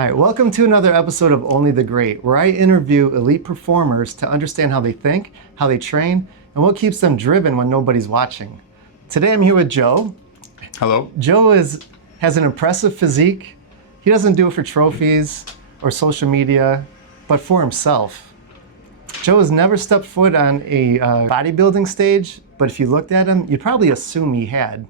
All right, welcome to another episode of Only the Great, where I interview elite performers to understand how they think, how they train, and what keeps them driven when nobody's watching. Today I'm here with Joe. Hello. Joe has an impressive physique. He doesn't do it for trophies or social media, but for himself. Joe has never stepped foot on a bodybuilding stage, but if you looked at him, you'd probably assume he had.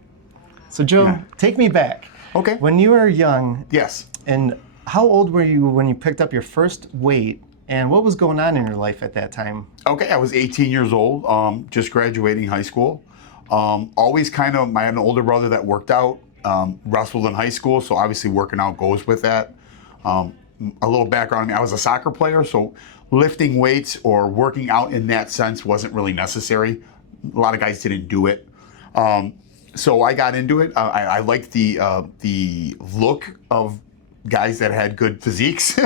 So Joe, take me back. Okay. When you were young, Yes. and how old were you when you picked up your first weight, and what was going on in your life at that time? Okay, I was 18 years old, just graduating high school. Always I had an older brother that worked out, wrestled in high school, so obviously working out goes with that. A little background on me, I was a soccer player, so lifting weights or working out in that sense wasn't really necessary. A lot of guys didn't do it. So I got into it. I liked the look of guys that had good physiques.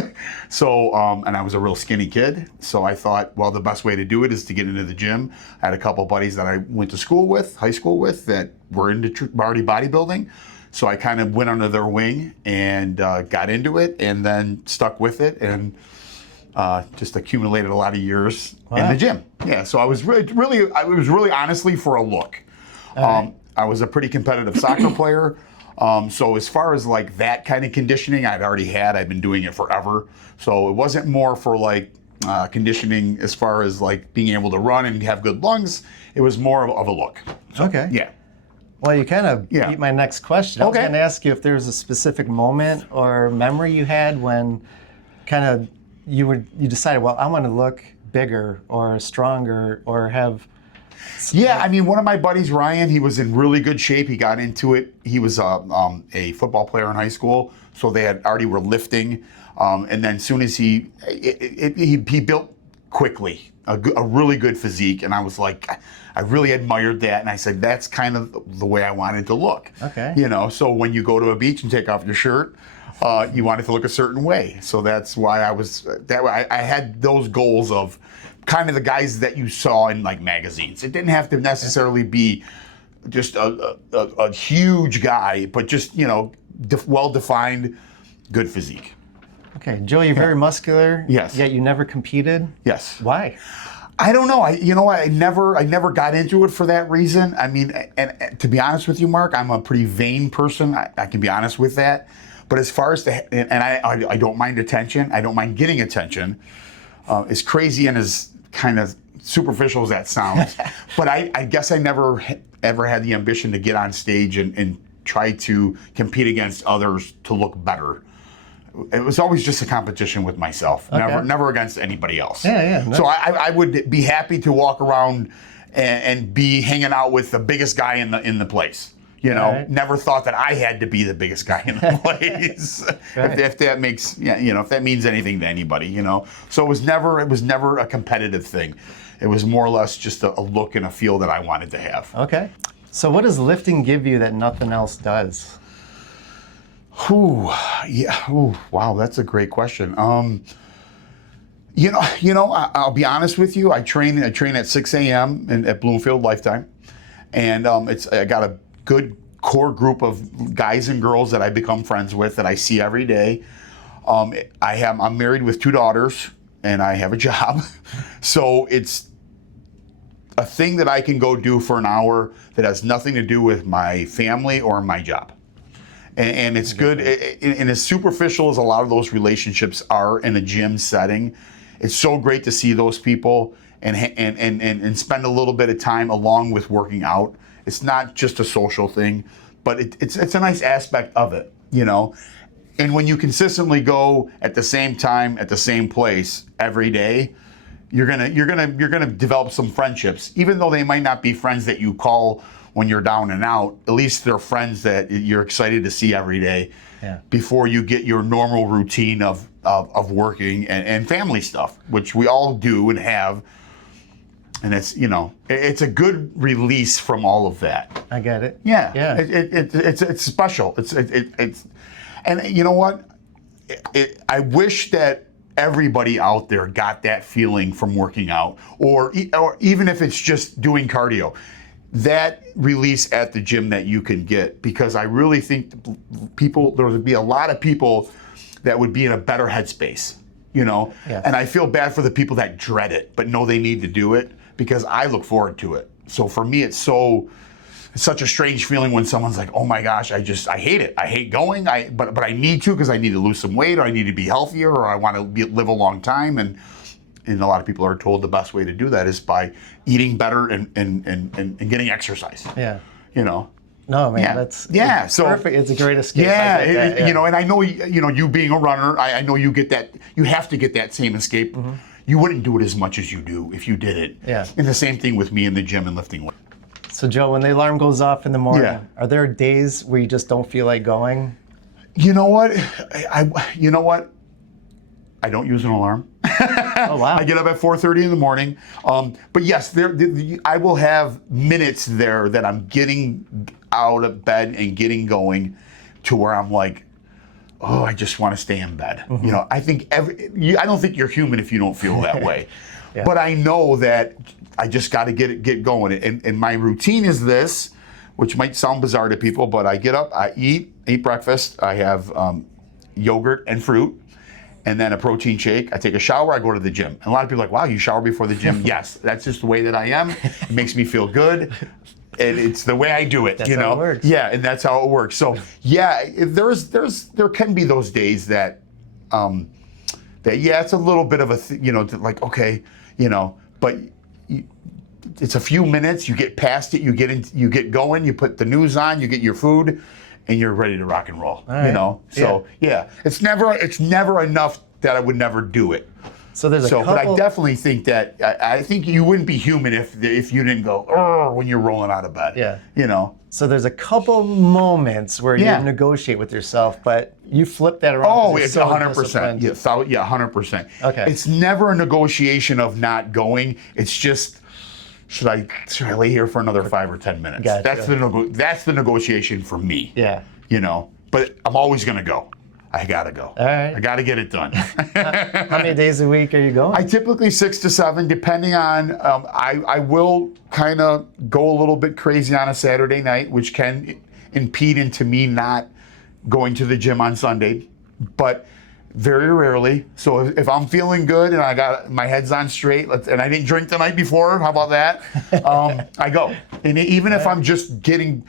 So, and I was a real skinny kid. So I thought, well, the best way to do it is to get into the gym. I had a couple buddies that I went to school with, high school with, that were into already bodybuilding. So I kind of went under their wing and got into it and then stuck with it and just accumulated a lot of years in the gym. Yeah, so I was really honestly for a look. I was a pretty competitive soccer player. So as far as like that kind of conditioning I've been doing it forever. So it wasn't more for like conditioning as far as like being able to run and have good lungs. It was more of a look. So, Okay. Yeah. Well, you kind of beat my next question. I was going to ask you if there was a specific moment or memory you had when kind of you decided, well, I want to look bigger or stronger or have... Yeah, I mean, one of my buddies, Ryan, he was in really good shape. He got into it. He was a football player in high school, so they were lifting. And then as soon as he built quickly, a really good physique, and I was like, I really admired that, and I said, that's kind of the way I wanted to look. Okay. You know, so when you go to a beach and take off your shirt, you want it to look a certain way. So that's why I had those goals of kind of the guys that you saw in like magazines. It didn't have to necessarily be just a huge guy, but just, you know, well-defined, good physique. Okay, Joe, you're very muscular. Yes. Yet you never competed. Yes. Why? I don't know. I never got into it for that reason. I mean, and to be honest with you, Mark, I'm a pretty vain person. I can be honest with that. But as far as I don't mind attention. I don't mind getting attention. As crazy and as kind of superficial as that sounds, but I guess I never ever had the ambition to get on stage and try to compete against others to look better. It was always just a competition with myself, never against anybody else. Yeah. So I would be happy to walk around and be hanging out with the biggest guy in the place. You know, never thought that I had to be the biggest guy in the place. If that makes, if that means anything to anybody, you know. So it was never a competitive thing. It was more or less just a look and a feel that I wanted to have. Okay. So what does lifting give you that nothing else does? Wow, that's a great question. I'll be honest with you. I train at 6 a.m. at Bloomfield Lifetime, and I got a good core group of guys and girls that I become friends with that I see every day. I'm married with 2 daughters and I have a job. So it's a thing that I can go do for an hour that has nothing to do with my family or my job. And it's good. And as superficial as a lot of those relationships are in a gym setting, it's so great to see those people and spend a little bit of time along with working out. It's not just a social thing, but it's a nice aspect of it, you know. And when you consistently go at the same time at the same place every day, you're gonna develop some friendships, even though they might not be friends that you call when you're down and out. At least they're friends that you're excited to see every day. Before you get your normal routine of working and family stuff, which we all do and have. And it's a good release from all of that. I get it. Yeah. It's special. And you know what? I wish that everybody out there got that feeling from working out, or even if it's just doing cardio. That release at the gym that you can get, because I really think there would be a lot of people that would be in a better headspace, you know? Yeah. And I feel bad for the people that dread it, but know they need to do it because I look forward to it. So for me, it's such a strange feeling when someone's like, oh my gosh, I hate it. I hate going, but I need to because I need to lose some weight or I need to be healthier or I want to live a long time. And a lot of people are told the best way to do that is by eating better and getting exercise. Yeah. You know? No, man, Yeah. that's So perfect. It's a great escape. yeah, I get that, yeah. you know, and I know, you know, you being a runner, I know you get that, you have to get that same escape. Mm-hmm. You wouldn't do it as much as you do if you did it. Yeah. And the same thing with me in the gym and lifting weights. So Joe, when the alarm goes off in the morning, Yeah. are there days where you just don't feel like going? You know what? You know what? I don't use an alarm. Oh, wow. I get up at 4:30 in the morning. But yes, I will have minutes there that I'm getting out of bed and getting going to where I'm like, oh, I just want to stay in bed. Mm-hmm. You know, I think I don't think you're human if you don't feel that way. Yeah. But I know that I just got to get going. And my routine is this, which might sound bizarre to people, but I get up, I eat breakfast, I have yogurt and fruit, and then a protein shake. I take a shower, I go to the gym. And a lot of people are like, wow, you shower before the gym? Yes, that's just the way that I am. It makes me feel good. And it's the way I do it, That's you know. how it works. Yeah, and that's how it works. So yeah, there can be those days that it's a little bit of a you know, like okay, you know, but it's a few minutes. You get past it. You get going. You put the news on. You get your food, and you're ready to rock and roll. right. You know. So yeah, it's never enough that I would never do it. So there's a couple. But I definitely think that I think you wouldn't be human if you didn't go "Urgh," when you're rolling out of bed. Yeah. You know. So there's a couple moments where Yeah. you negotiate with yourself, but you flip that around. Oh, 'cause you're it's so 100%. disciplined. Yeah, 100%. Okay. It's never a negotiation of not going. It's just, should I lay here for another 5 or 10 minutes? Gotcha. That's the negotiation for me. Yeah. You know, but I'm always gonna go. I gotta go. All right. I gotta get it done. How many days a week are you going? I typically 6 to 7, depending on. I will kind of go a little bit crazy on a Saturday night, which can impede into me not going to the gym on Sunday, but very rarely. So if I'm feeling good and I got my head's on straight, and I didn't drink the night before, how about that? I go, and even if I'm just doing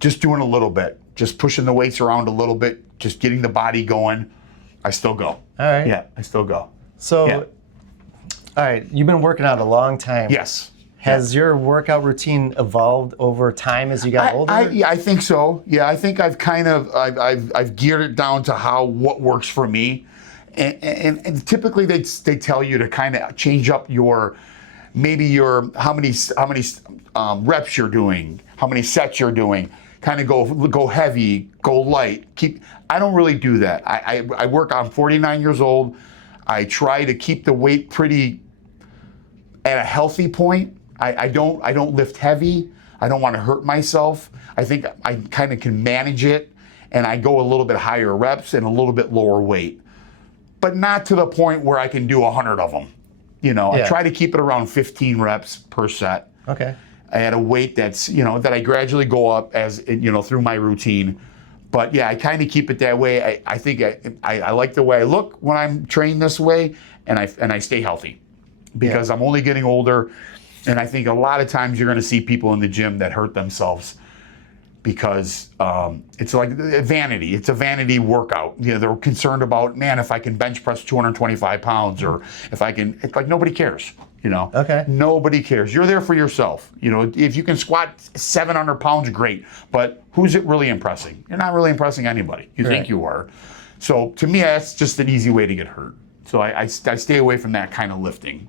a little bit, just pushing the weights around a little bit, just getting the body going, I still go. All right. Yeah, I still go. So, Yeah. all right, you've been working out a long time. Yes. Has your workout routine evolved over time as you got older? Yeah, I think so. Yeah, I think I've kind of I've geared it down to what works for me, and typically they tell you to kind of change up how many reps you're doing, how many sets you're doing. Kind of go heavy, go light. I don't really do that. I work. I'm 49 years old. I try to keep the weight pretty at a healthy point. I don't lift heavy. I don't want to hurt myself. I think I kind of can manage it, and I go a little bit higher reps and a little bit lower weight, but not to the point where I can do 100 of them. You know, Yeah. I try to keep it around 15 reps per set. Okay. At a weight that's, that I gradually go up as, through my routine. But yeah, I kind of keep it that way. I think I like the way I look when I'm trained this way, and I stay healthy because I'm only getting older. And I think a lot of times you're going to see people in the gym that hurt themselves because it's like vanity. It's a vanity workout. They're concerned about, man, if I can bench press 225 pounds or if I can, it's like nobody cares. Okay. Nobody cares. You're there for yourself. If you can squat 700 pounds, great. But who's it really impressing? You're not really impressing anybody. You think you are. So to me, that's just an easy way to get hurt. So I stay away from that kind of lifting.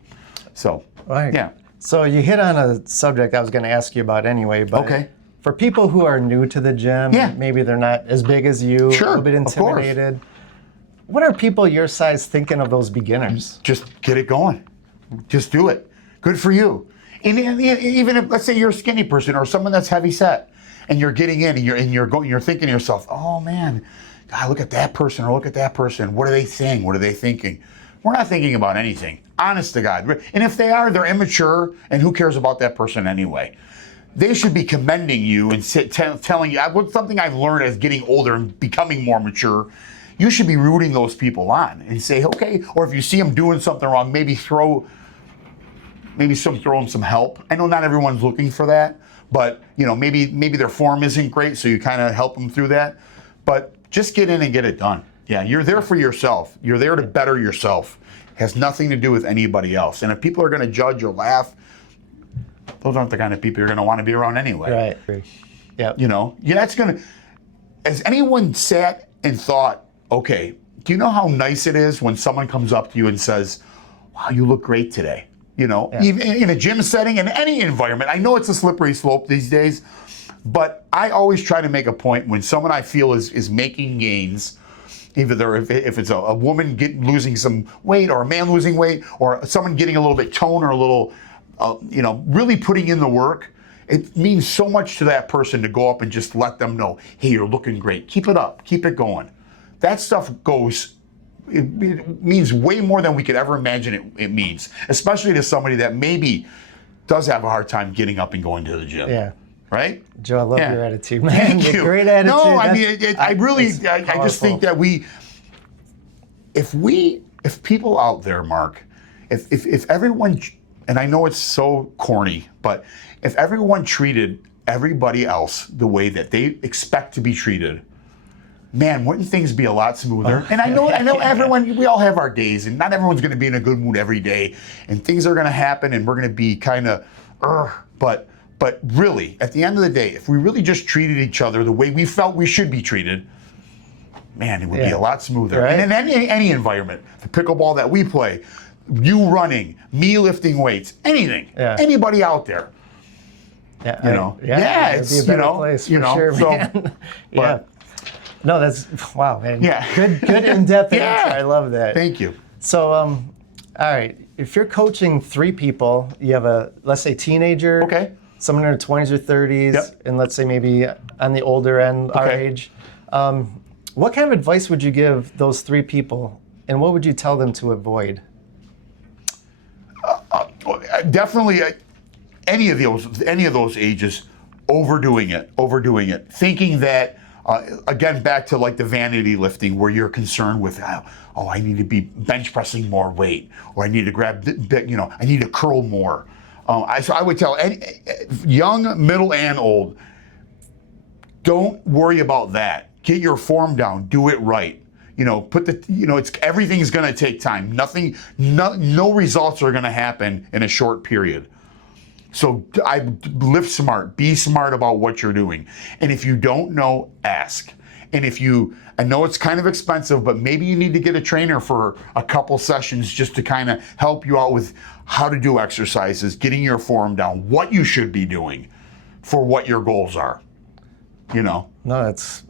So, Right. yeah. So you hit on a subject I was going to ask you about anyway, but Okay. for people who are new to the gym, Yeah. maybe they're not as big as you, Sure, a little bit of course. intimidated. What are people your size thinking of those beginners? Just get it going. Just do it. Good for you. And even if, let's say you're a skinny person or someone that's heavy set, and you're getting in and you're thinking to yourself, oh man, God, look at that person or look at that person. What are they saying? What are they thinking? We're not thinking about anything. Honest to God. And if they are, they're immature, and who cares about that person anyway? They should be commending you and telling you. Something I've learned as getting older and becoming more mature you should be rooting those people on and say, okay, or if you see them doing something wrong, maybe throw them some help. I know not everyone's looking for that, but maybe their form isn't great, so you kind of help them through that. But just get in and get it done. Yeah, you're there for yourself. You're there to better yourself. It has nothing to do with anybody else. And if people are going to judge or laugh, those aren't the kind of people you're going to want to be around anyway. Right. Yeah. That's going to. Has anyone sat and thought, okay, do you know how nice it is when someone comes up to you and says, "Wow, you look great today"? Even in a gym setting, in any environment. I know it's a slippery slope these days, but I always try to make a point when someone I feel is making gains, either if it's a woman losing some weight or a man losing weight or someone getting a little bit tone or a little, really putting in the work. It means so much to that person to go up and just let them know, hey, you're looking great. Keep it up. Keep it going. That stuff it means way more than we could ever imagine it means, especially to somebody that maybe does have a hard time getting up and going to the gym. Yeah. Right? Joe, I love your attitude, man. Thank you. Great attitude. No, I mean, I just think that if people out there, Mark, if everyone, and I know it's so corny, but if everyone treated everybody else the way that they expect to be treated, man, wouldn't things be a lot smoother? And I know everyone, we all have our days, and not everyone's going to be in a good mood every day, and things are going to happen, and we're going to be kind of, but really, at the end of the day, if we really just treated each other the way we felt we should be treated, man, it would be a lot smoother. Right? And in any environment, the pickleball that we play, you running, me lifting weights, anything, anybody out there. Yeah, it'd be a better place for sure, man. Yeah. No, that's wow, man. Yeah. Good in-depth answer. I love that. Thank you. So, all right, if you're coaching 3 people, you have let's say teenager, someone in their 20s or 30s, and let's say maybe on the older end, our age. What kind of advice would you give those 3 people, and what would you tell them to avoid? Definitely, any of those ages, overdoing it, thinking that. Again, back to like the vanity lifting, where you're concerned with, I need to be bench pressing more weight, or I need to grab, I need to curl more. So I would tell any young, middle, and old, don't worry about that. Get your form down. Do it right. Everything's going to take time. No results are going to happen in a short period. So live smart, be smart about what you're doing. And if you don't know, ask. And I know it's kind of expensive, but maybe you need to get a trainer for a couple sessions just to kind of help you out with how to do exercises, getting your form down, what you should be doing for what your goals are. No, that's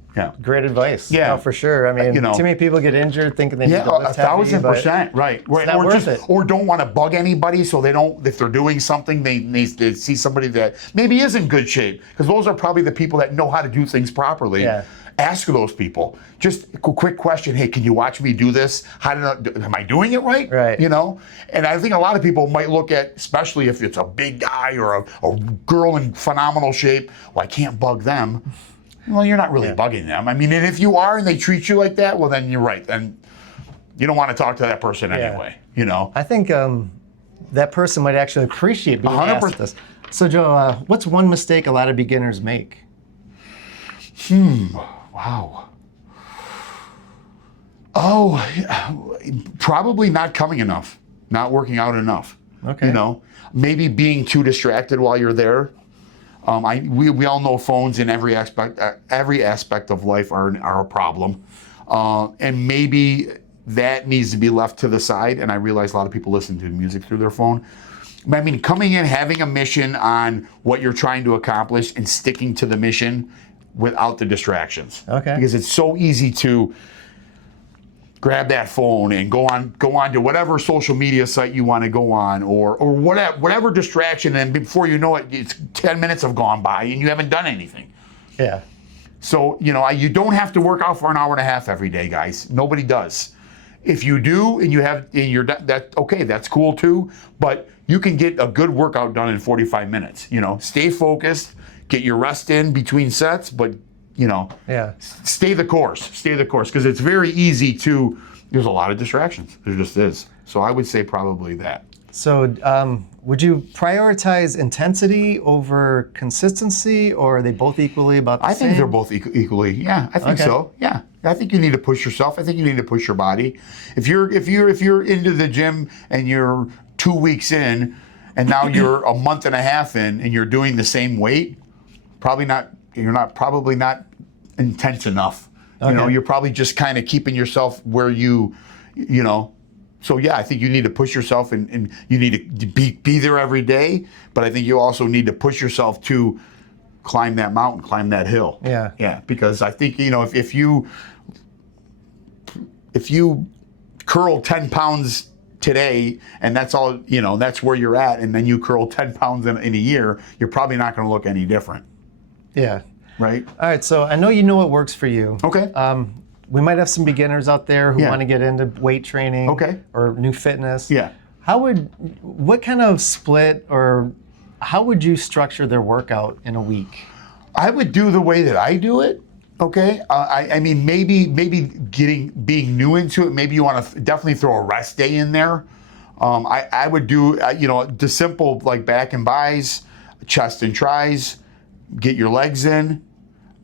great advice. Yeah, no, for sure. I mean, too many people get injured thinking they need to lift 1,000%, right. It's not worth it. Or don't want to bug anybody, so if they're doing something, they see somebody that maybe is in good shape, because those are probably the people that know how to do things properly. Yeah. Ask those people. Just a quick question. Hey, can you watch me do this? Am I doing it right? Right. And I think a lot of people might look at, especially if it's a big guy or a girl in phenomenal shape, well, I can't bug them. Well, you're not really bugging them. I mean, and if you are and they treat you like that, well, then you're right. Then you don't want to talk to that person anyway. I think that person might actually appreciate being asked this. So, Joe, what's one mistake a lot of beginners make? Wow. Oh, probably not coming enough, not working out enough. Okay. Maybe being too distracted while you're there. We all know phones in every aspect of life are a problem, and maybe that needs to be left to the side. And I realize a lot of people listen to music through their phone. I mean, coming in, having a mission on what you're trying to accomplish, and sticking to the mission without the distractions. Okay. Because it's so easy to grab that phone and go on to whatever social media site you want to go on, or whatever distraction, and before you know it, it's 10 minutes have gone by and you haven't done anything. Yeah. So, you don't have to work out for an hour and a half every day, guys. Nobody does. If you do that's cool too, but you can get a good workout done in 45 minutes. Stay focused, get your rest in between sets, but Yeah. stay the course. Stay the course, because it's very easy to. There's a lot of distractions. There just is. So I would say probably that. So would you prioritize intensity over consistency, or are they both equally about the I same? think they're both equally. Yeah, I think Okay. so. Yeah, I think you need to push yourself. I think you need to push your body. If you're into the gym and you're 2 weeks in, and now you're a month and a half in, and you're doing the same weight, probably not. You're probably not intense enough. Okay. You're probably just kind of keeping yourself where you know. So yeah, I think you need to push yourself, and you need to be there every day. But I think you also need to push yourself to climb that mountain, climb that hill. Yeah. Yeah, because I think if you curl 10 pounds today, and that's all that's where you're at, and then you curl 10 pounds in a year, you're probably not going to look any different, Yeah. right? All right. So I know you know what works for you. Okay. We might have some beginners out there who Yeah. want to get into weight training. Okay. Or new fitness. Yeah. What kind of split, or how would you structure their workout in a week? I would do the way that I do it. Okay. I mean, maybe being new into it, maybe you want to definitely throw a rest day in there. I would do the simple like back and buys, chest and tries, get your legs in,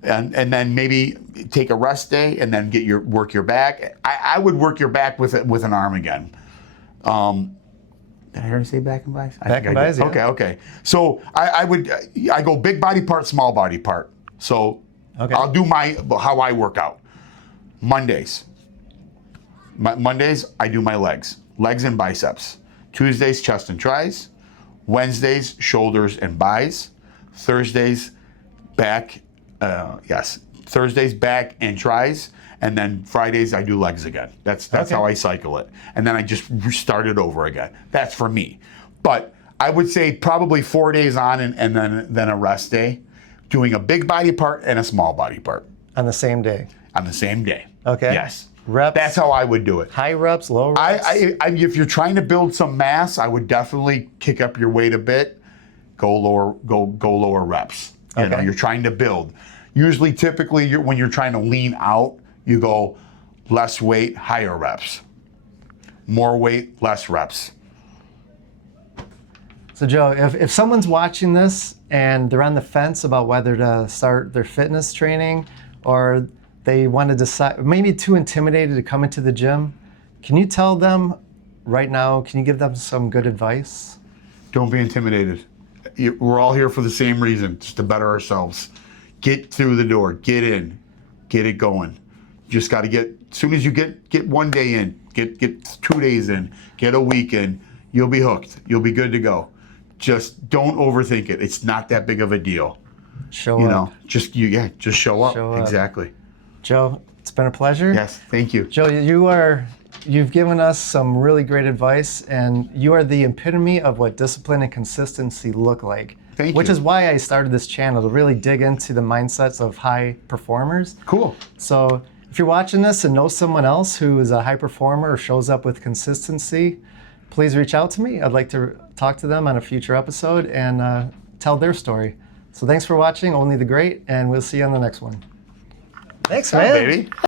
and then maybe take a rest day and then work your back. I would work your back with an arm again. Did I hear you say back and buys? Back and buys, yeah. Okay. So I go big body part, small body part. So Okay. I'll do how I work out. Mondays I do my legs and biceps. Tuesdays, chest and tries. Wednesdays, shoulders and buys. Thursdays, back. Thursdays, back and tries. And then Fridays, I do legs again. That's Okay. how I cycle it. And then I just start it over again. That's for me. But I would say probably 4 days on and then a rest day, doing a big body part and a small body part On the same day. on the same day. Okay. Yes. Reps. That's how I would do it. High reps, low reps. If you're trying to build some mass, I would definitely kick up your weight a bit. Go lower reps. Okay. You're trying to build. Usually, typically, when you're trying to lean out, you go less weight, higher reps. More weight, less reps. So Joe, if someone's watching this and they're on the fence about whether to start their fitness training, or they want to decide, maybe too intimidated to come into the gym, can you tell them right now, can you give them some good advice? Don't be intimidated. We're all here for the same reason, just to better ourselves. Get through the door, get in, get it going. You just got to as soon as you get 1 day in, get 2 days in, get a week in, you'll be hooked. You'll be good to go. Just don't overthink it. It's not that big of a deal. Show up. Just show up. Show up. Exactly. Joe, it's been a pleasure. Yes, thank you. Joe, you've given us some really great advice, and you are the epitome of what discipline and consistency look like. Thank Which you. is why I started this channel, to really dig into the mindsets of high performers. Cool. So if you're watching this and know someone else who is a high performer or shows up with consistency, please reach out to me. I'd like to talk to them on a future episode and tell their story. So thanks for watching Only the Great, and we'll see you on the next one. Thanks, What's up, man. baby?